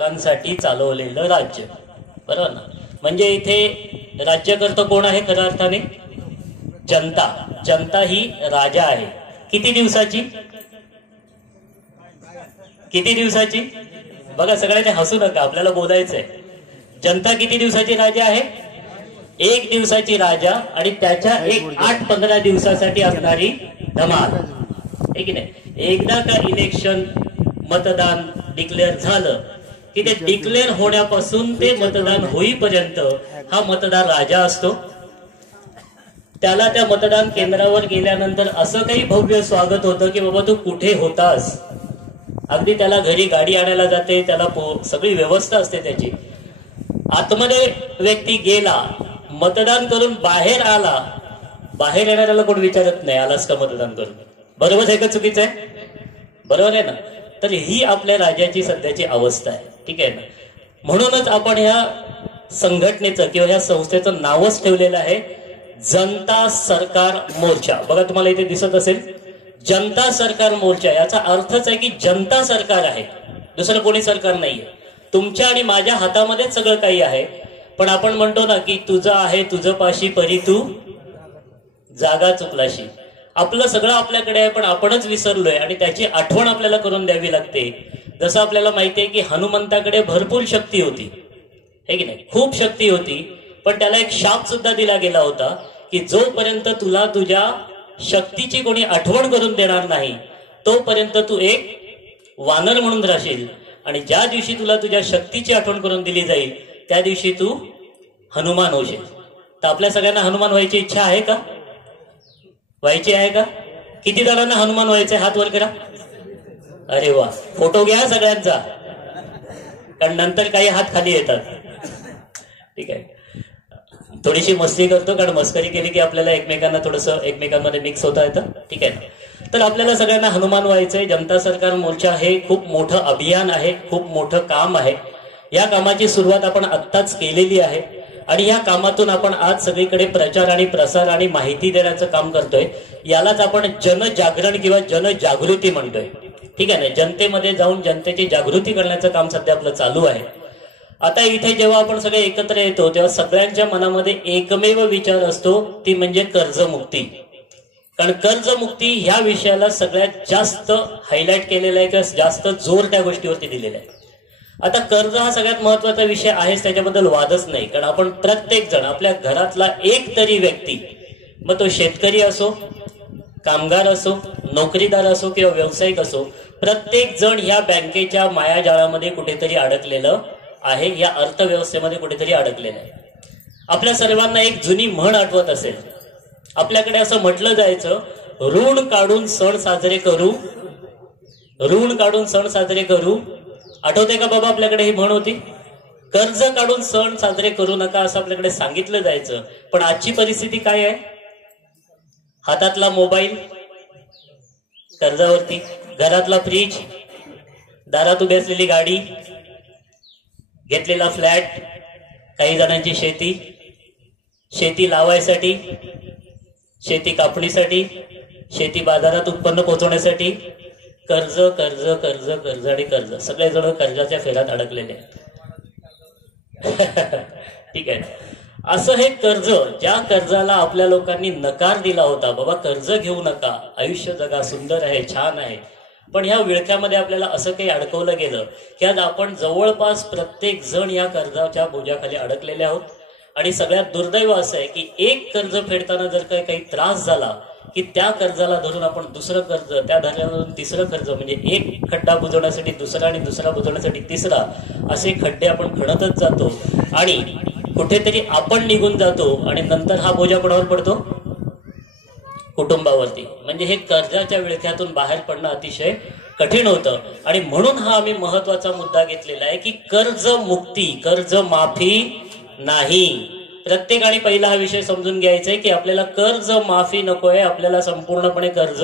लोकांसाठी चालवलेलं राज्य, बरोबर ना? म्हणजे इथे राज्यकर्ता कोण आहे खऱ्या अर्थाने? जनता. जनता ही राजा आहे. किती दिवसाची? किती दिवसाची? बघा सगळ्यांनी हसू नका, आपल्याला बोलायचंय. जनता किती दिवसाची राजा आहे? 1 दिवसाची राजा, आणि त्याच्या 8-15 दिवसासाठी असणारी धमाल, आहे की नाही? एकदा का इलेक्शन मतदान डिक्लेअर झालं की ते डिक्लेअर होण्यापासून ते मतदान होईपर्यंत हा मतदार राजा असतो. त्याला त्या मतदान केंद्रावर गेल्यानंतर असं काही भव्य स्वागत होतं की बाबा तू कुठे होतास. अगदी त्याला घरी गाडी आणायला जाते, त्याला सगळी व्यवस्था असते त्याची. आतमध्ये व्यक्ती गेला, मतदान करून बाहेर आला, बाहेर येणाऱ्याला कोण विचारत नाही आलास का मतदान करून. बरोबर आहे का चुकीचं आहे? बरोबर आहे ना? तर ही आपल्या राज्याची सध्याची अवस्था आहे, ठीक आहे ना? म्हणूनच आपण ह्या संघटनेचं किंवा ह्या संस्थेचं नावच ठेवलेलं आहे जनता सरकार मोर्चा. बघा तुम्हाला इथे दिसत असेल जनता सरकार मोर्चा. याचा अर्थच आहे की जनता सरकार आहे, दुसरं कोणी सरकार नाहीये. तुमच्या आणि माझ्या हातामध्येच सगळं काही आहे. पण आपण म्हणतो ना की तुझं आहे तुझं पाशी परी तू जागा चुकलाशी. आपलं सगळं आपल्याकडे आहे पण आपणच विसरलोय आणि त्याची आठवण आपल्याला करून द्यावी लागते. जसं आपल्याला माहितीये की हनुमंताकडे भरपूर शक्ती होती, हे की नाही? खूप शक्ती होती, पण त्याला एक शाप सुद्धा दिला गेला होता की जोपर्यंत तुला तुझ्या शक्तीची कोणी आठवण करून देणार नाही तोपर्यंत तू एक वानर म्हणून राहशील, आणि ज्या दिवशी तुला तुझ्या शक्तीची आठवण करून दिली जाईल त्या दिवशी तू हनुमान होशील. तर आपल्या सगळ्यांना हनुमान व्हायची इच्छा आहे का? व्हायची आहे का? किती जणांना हनुमान व्हायचंय? हात वर करा. अरे वा, फोटो घ्या सगळ्यांचा, कारण नंतर काही हात खाली येतात. ठीक आहे, थोडीशी मस्ती करतो, कारण मस्करी केली की आपल्याला एकमेकांना थोडंसं एकमेकांमध्ये मिक्स होता येतं, ठीक आहे. तर आपल्याला सगळ्यांना हनुमान व्हायचंय. जनता सरकार मोर्चा हे खूप मोठं अभियान आहे, खूप मोठं काम आहे. या कामाची सुरुवात आपण आत्ताच केलेली आहे आणि या कामातून आपण आज सगळीकडे प्रचार आणि प्रसार आणि माहिती देण्याचं काम करतोय. यालाच आपण जनजागरण किंवा जनजागृती म्हणतोय, ठीक आहे ना? जनतेमध्ये जाऊन जनतेची जागृती करण्याचं काम सध्या आपलं चालू आहे. आता इथे जेव्हा आपण सगळे एकत्र येतो तेव्हा सगळ्यांच्या मनामध्ये एकमेव विचार असतो, ती म्हणजे कर्जमुक्ती. कारण कर्जमुक्ती ह्या विषयाला सगळ्यात जास्त हायलाइट केलेला आहे किंवा जास्त जोर त्या गोष्टीवरती दिलेला आहे. आता कर्ज हा सगळ्यात महत्वाचा विषय आहेच, त्याच्याबद्दल वादच नाही. कारण आपण प्रत्येक जण आपल्या घरातला एक तरी व्यक्ती, मग तो शेतकरी असो, कामगार असो, नोकरीदार असो किंवा व्यावसायिक असो, प्रत्येक जण ह्या बँकेच्या मायाजाळामध्ये कुठेतरी अडकलेलं आहे, या अर्थव्यवस्थेमध्ये कुठेतरी अडकलेलं आहे. आपल्या सर्वांना एक जुनी म्हण आठवत असेल. आपल्याकडे असं म्हटलं जायचं, ऋण काढून सण साजरे करू, ऋण काढून सण साजरे करू. आठवते का बाबा? आपल्याकडे ही म्हण होती. कर्ज काढून सण साजरे करू नका असं आपल्याकडे सांगितलं जायचं. पण आजची परिस्थिती काय आहे? हातातला मोबाईल कर्जावरती, घरातला फ्रीज, दारात उभी असलेली गाडी, घेतलेला फ्लॅट, काही जणांची शेती, शेती लावायसाठी, शेती कापणीसाठी, शेती बाजारात उत्पन्न पोहोचवण्यासाठी कर्ज कर्ज कर्ज कर्ज आणि कर्ज. सगळेजण कर्जाच्या फेऱ्यात अडकलेले आहेत. ठीक आहे. असं हे कर्ज, ज्या कर्जाला आपल्या लोकांनी नकार दिला होता, बाबा कर्ज घेऊ नका, आयुष्य जगा, सुंदर आहे, छान आहे. पण ह्या विळख्यामध्ये आपल्याला असं काही अडकवलं गेलं की आज आपण जवळपास प्रत्येक जण या कर्जाच्या बोजाखाली अडकलेले आहोत. आणि सगळ्यात दुर्दैव असं आहे की एक कर्ज फेडताना जर काही त्रास झाला की त्या कर्जाला धरून आपण दुसरं कर्ज, त्या धरल्यावरून तिसरं कर्ज, म्हणजे एक खड्डा बुजवण्यासाठी दुसरा आणि दुसरा बुजवण्यासाठी तिसरा, असे खड्डे आपण खणतच जातो आणि कुठेतरी आपण निघून जातो. आणि नंतर हा बोजा कोणावर पडतो? कुटुंबावरती. म्हणजे हे कर्जाच्या विळख्यातून बाहेर पडणं अतिशय कठीण होतं. आणि म्हणून हा आम्ही महत्वाचा मुद्दा घेतलेला आहे की कर्ज मुक्ती, कर्ज माफी नाही. प्रत्येकाने पहिला हा विषय समजून घ्यायचा आहे की आपल्याला कर्ज माफी नकोय, आपल्याला संपूर्णपणे कर्ज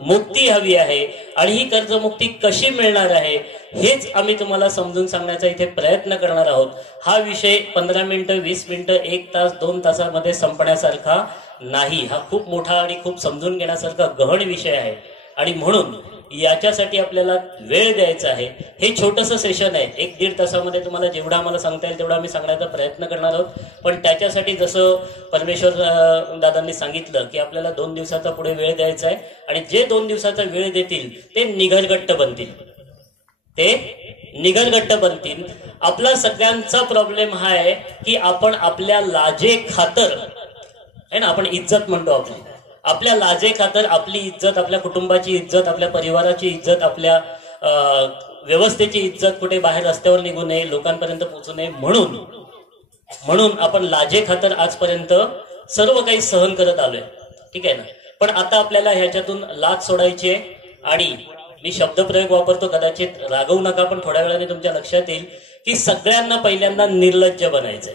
मुक्ती हवी आहे. आणि ही कर्जमुक्ती कशी मिळणार आहे हेच आम्ही तुम्हाला समजून सांगण्याचा इथे प्रयत्न करणार आहोत. हा विषय 15 मिनिटं, 20 मिनिटं, 1 तास, 2 तासामध्ये संपण्यासारखा नाही. हा खूप मोठा आणि खूप समजून घेण्यासारखा गहन विषय आहे. आणि म्हणून याच्यासाठी आपल्याला वेळ द्यायचा आहे. हे छोटंसं सेशन आहे, 1-1.5 तासामध्ये तुम्हाला जेवढा आम्हाला सांगता येईल तेवढा आम्ही सांगण्याचा प्रयत्न करणार आहोत. पण त्याच्यासाठी जसं परमेश्वर दादांनी सांगितलं की आपल्याला 2 दिवसाचा पुढे वेळ द्यायचा आहे आणि जे 2 दिवसाचा वेळ देतील ते निगरगट्ट बनतील, ते निगरगट्ट बनतील. आपला सगळ्यांचा प्रॉब्लेम हा आहे की आपण आपल्या लाजे खातर आहे ना, आपण इज्जत म्हणतो आपल्या लाजे खातर आपली इज्जत, आपल्या कुटुंबाची इज्जत, आपल्या परिवाराची इज्जत, आपल्या व्यवस्थेची इज्जत कुठे बाहेर रस्त्यावर निघू नये, लोकांपर्यंत पोहोचू नये म्हणून आपण लाजे खातर आजपर्यंत सर्व काही सहन करत आलोय. ठीक आहे ना. पण आता आपल्याला ह्याच्यातून लाज सोडायची आहे. आणि मी शब्दप्रयोग वापरतो, कदाचित रागवू नका, पण थोड्या वेळाने तुमच्या लक्षात येईल की सगळ्यांना पहिल्यांदा निर्लज्ज बनायचंय.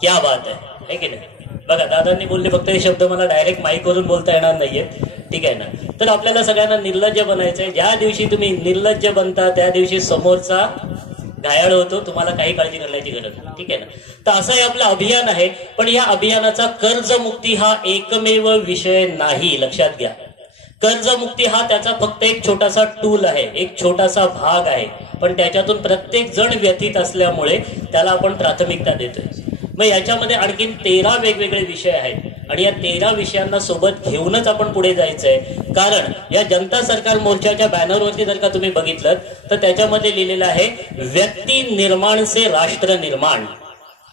क्या बात आहे की नाही. बघा, दादांनी बोलले, फक्त हे शब्द मला डायरेक्ट माईकवरून बोलता येणार नाहीये. ठीक आहे ना. तर आपल्याला सगळ्यांना निर्लज्ज बनायचंय. ज्या दिवशी तुम्ही निर्लज्ज बनता त्या दिवशी समोरचा घायाळ होतो, तुम्हाला काही काळजी करण्याची गरज नाही. ठीक आहे ना. तर असं हे आपलं अभियान आहे. पण या अभियानाचा कर्जमुक्ती हा एकमेव विषय नाही, लक्षात घ्या. कर्जमुक्ती हा त्याचा फक्त एक छोटासा टूल आहे, एक छोटासा भाग आहे. पण त्याच्यातून प्रत्येक जण व्यथित असल्यामुळे त्याला आपण प्राथमिकता देतोय. मग याच्यामध्ये आणखीन 13 वेगवेगळे विषय आहेत आणि या 13 विषयांना सोबत घेऊनच आपण पुढे जायचंय. कारण या जनता सरकार मोर्चाच्या बॅनरवरती जर का तुम्ही बघितलं तर त्याच्यामध्ये लिहिलेलं आहे, व्यक्ती निर्माण से राष्ट्र निर्माण.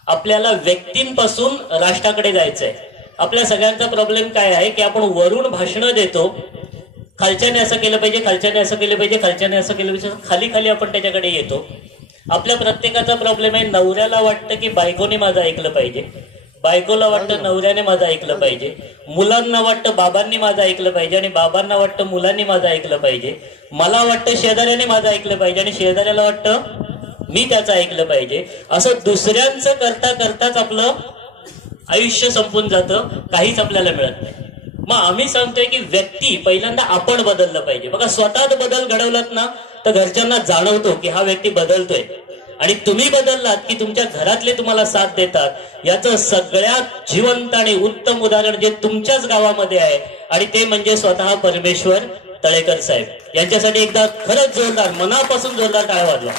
आपल्याला व्यक्तींपासून राष्ट्राकडे जायचंय. आपल्या सगळ्यांचा प्रॉब्लेम काय आहे की आपण वरून भाषणं देतो, खालच्याने असं केलं पाहिजे, खालच्याने असं केलं पाहिजे, खालच्याने असं केलं पाहिजे, खाली खाली आपण त्याच्याकडे येतो. आपल्या प्रत्येकाचा प्रॉब्लेम आहे, नवऱ्याला वाटतं की बायकोने माझं ऐकलं पाहिजे, बायकोला वाटतं नवऱ्याने माझं ऐकलं पाहिजे, मुलांना वाटतं बाबांनी माझं ऐकलं पाहिजे आणि बाबांना वाटतं मुलांनी माझं ऐकलं पाहिजे, मला वाटतं शेजाऱ्याने माझं ऐकलं पाहिजे आणि शेजाऱ्याला वाटतं मी त्याचं ऐकलं पाहिजे. असं दुसऱ्यांचं करता करताच आपलं आयुष्य संपून जातं, काहीच आपल्याला मिळत नाही. मग आम्ही सांगतोय की व्यक्ती पहिल्यांदा आपण बदललं पाहिजे. बघा, स्वतःत बदल घडवलात ना तर घरच्यांना जाणवतो की हा व्यक्ती बदलतोय. आणि तुम्ही बदललात की तुमच्या घरातले तुम्हाला साथ देतात. याचं सगळ्यात जिवंत आणि उत्तम उदाहरण जे तुमच्याच गावामध्ये आहे आणि ते म्हणजे स्वतः परमेश्वर तळेकर साहेब. यांच्यासाठी एकदा खरंच जोरदार, मनापासून जोरदार टाळ्या वाजवा,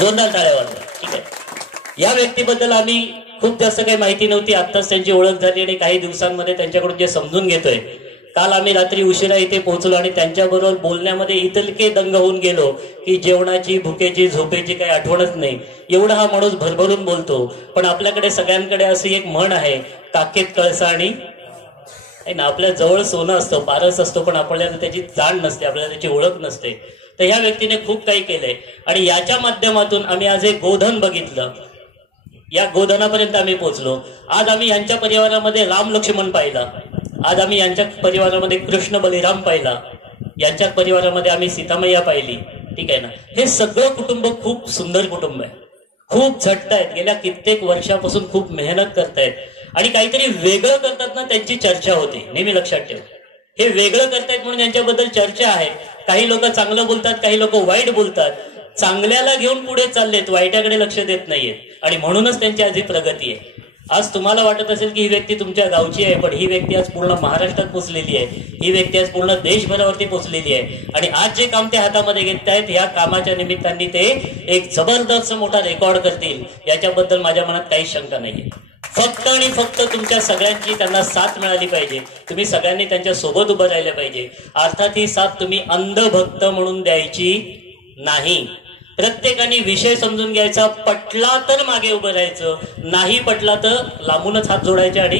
जोरदार टाळ्या वाजवा. ठीक आहे. या व्यक्तीबद्दल आम्ही खूप जास्त काही माहिती नव्हती, आत्ताच त्यांची ओळख झाली आणि काही दिवसांमध्ये त्यांच्याकडून जे समजून घेतोय. काल आम्ही रात्री उशिरा इथे पोहोचलो आणि त्यांच्याबरोबर बोलण्यामध्ये इतके दंग होऊन गेलो की जेवणाची, भुकेची, झोपेची काही आठवणच नाही. एवढा हा माणूस भरभरून बोलतो. पण आपल्याकडे सगळ्यांकडे अशी एक म्हण आहे, काकेत कळसा आणि ना, आपल्या जवळ सोनं असतं, पारस असतो, पण आपल्याला त्याची जाण नसते, आपल्याला त्याची ओळख नसते. तर ह्या व्यक्तीने खूप काही केलंय आणि याच्या माध्यमातून आम्ही आज एक गोधन बघितलं. या गोधनापर्यंत आम्ही पोहोचलो. आज आम्ही यांच्या परिवारामध्ये राम लक्ष्मण पाहिला, आज आम्ही यांच्या परिवारामध्ये कृष्ण बलिराम पाहिला, यांच्या परिवारामध्ये आम्ही सीतामय्या पाहिली. ठीक आहे ना. हे सगळं कुटुंब खूप सुंदर कुटुंब आहे, खूप झटतायत, गेल्या कित्येक वर्षापासून खूप मेहनत करतायत आणि काहीतरी वेगळं करतात ना, त्यांची चर्चा होते. नेहमी लक्षात ठेव, हे वेगळं करतायत म्हणून यांच्याबद्दल चर्चा आहे. काही लोक चांगलं बोलतात, काही लोक वाईट बोलतात. चांगल्याला घेऊन पुढे चाललेत, वाईटाकडे लक्ष देत नाहीयेत आणि म्हणूनच त्यांची आधी प्रगती आहे. आज तुम्हाला वाटत असेल की ही व्यक्ती तुमच्या गावची आहे, पण ही व्यक्ती आज पूर्ण महाराष्ट्रात पोहोचलेली आहे, ही व्यक्ती आज पूर्ण देशभरावरती पोहोचलेली आहे. आणि आज जे काम ते हातामध्ये घेत आहेत, या कामाच्या निमित्ताने ते एक जबरदस्त मोठा रेकॉर्ड करतील, याच्याबद्दल माझ्या मनात काही शंका नाहीये. फक्त आणि फक्त तुमच्या सगळ्यांची त्यांना साथ मिळाली पाहिजे. तुम्ही सगळ्यांनी त्यांच्या सोबत उभं राहिलं पाहिजे. अर्थात ही साथ तुम्ही अंधभक्त म्हणून द्यायची नाही. प्रत्येकाने विषय समजून घ्यायचा, पटला तर मागे उभं राहायचं, नाही पटला तर लांबूनच हात जोडायचे आणि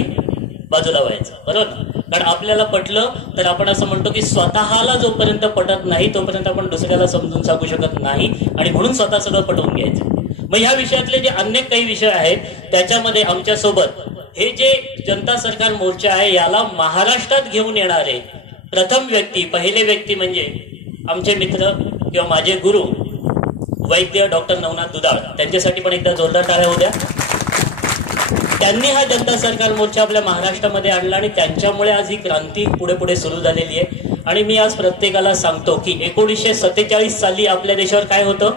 बाजूला व्हायचं. बरोबर ना. कारण आपल्याला पटलं तर आपण असं म्हणतो की स्वतःला जोपर्यंत पटत नाही तोपर्यंत आपण दुसऱ्याला समजून सांगू शकत नाही आणि म्हणून स्वतः सगळं पटवून घ्यायचं. मग ह्या विषयातले जे अनेक काही विषय आहेत त्याच्यामध्ये आमच्या सोबत हे जे जनता सरकार मोर्चा आहे याला महाराष्ट्रात घेऊन येणारे प्रथम व्यक्ती, पहिले व्यक्ती म्हणजे आमचे मित्र किंवा माझे गुरु वैद्य डॉक्टर नवनाथ दुधाळ. त्यांच्यासाठी पण एकदा जोरदार टाळ्या होत्या. त्यांनी हा जनता सरकार मोर्चा आपल्या महाराष्ट्रामध्ये आणला आणि त्यांच्यामुळे आज ही क्रांती पुढे पुढे सुरू झालेली आहे. आणि मी आज प्रत्येकाला सांगतो की 1947 साली आपल्या देशावर काय होतं,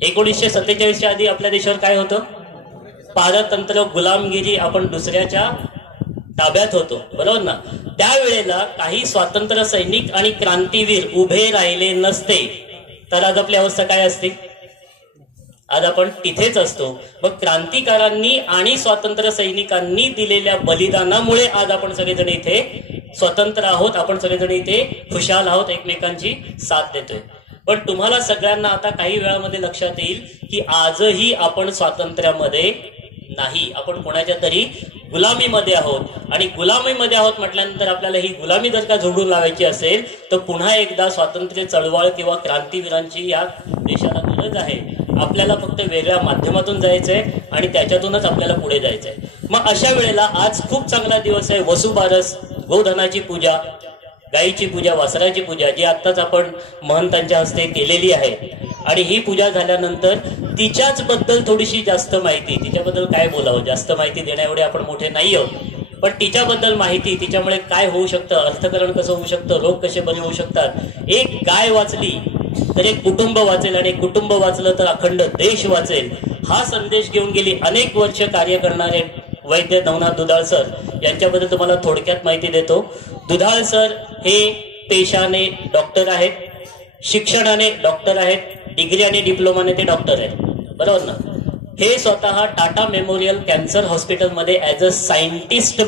1947च्या आधी आपल्या देशावर काय होतं, पारतंत्र, गुलामगिरी. आपण दुसऱ्याच्या ताब्यात होतो, बरोबर ना? त्यावेळेला काही स्वातंत्र्य सैनिक आणि क्रांतीवीर उभे राहिले नसते तर आज आपली अवस्था काय असते? आज आपण तिथेच असतो. मग क्रांतिकारांनी आणि स्वातंत्र्य सैनिकांनी दिलेल्या बलिदानामुळे आज आपण सगळेजण इथे स्वतंत्र आहोत, आपण सगळेजण इथे खुशाल आहोत, एकमेकांची साथ देतोय. पण तुम्हाला सगळ्यांना आता काही वेळामध्ये लक्षात येईल की आजही आपण स्वातंत्र्यामध्ये नाही, आपण कोणाच्या तरी गुलामीमध्ये आहोत. आणि गुलामीमध्ये आहोत म्हटल्यानंतर आपल्याला ही गुलामी जर का जोडून लावायची असेल तर पुन्हा एकदा स्वातंत्र्य चळवळ किंवा क्रांतीवीरांची या देशाला गरज आहे. आपल्याला फक्त वेगळ्या माध्यमातून जायचंय आणि त्याच्यातूनच आपल्याला पुढे जायचंय. मग अशा वेळेला आज खूप चांगला दिवस आहे. वसुबारस, गोधनाची पूजा, गायीची पूजा, वासराची पूजा जी आत्ताच आपण महंतांच्या हस्ते केलेली आहे. आणि ही पूजा झाल्यानंतर तिच्याच बद्दल थोडीशी जास्त माहिती, तिच्याबद्दल काय बोलावं, जास्त माहिती देण्याएवढे आपण मोठे नाही आहोत, पण तिच्याबद्दल माहिती, तिच्यामुळे काय होऊ शकतं, अर्थकारण कसं होऊ शकतं, रोग कसे बरे होऊ शकतात. एक गाय वाचली तर एक कुटुंब वाचेल आणि एक कुटुंब वाचलं तर अखंड देश वाचेल. हा संदेश घेऊन गेली अनेक वर्ष कार्य करणारे वैद्य नवनाथ दुधाळ सर यांच्याबद्दल तुम्हाला थोडक्यात माहिती देतो. दुधाळ सर हे पेशाने डॉक्टर आहेत, शिक्षणाने डॉक्टर आहेत, डिग्री आणि डिप्लोमाने ते डॉक्टर आहेत, बरोबर ना? हे स्वतः टाटा मेमोरियल कॅन्सर हॉस्पिटलमध्ये ऍज अ सायंटिस्ट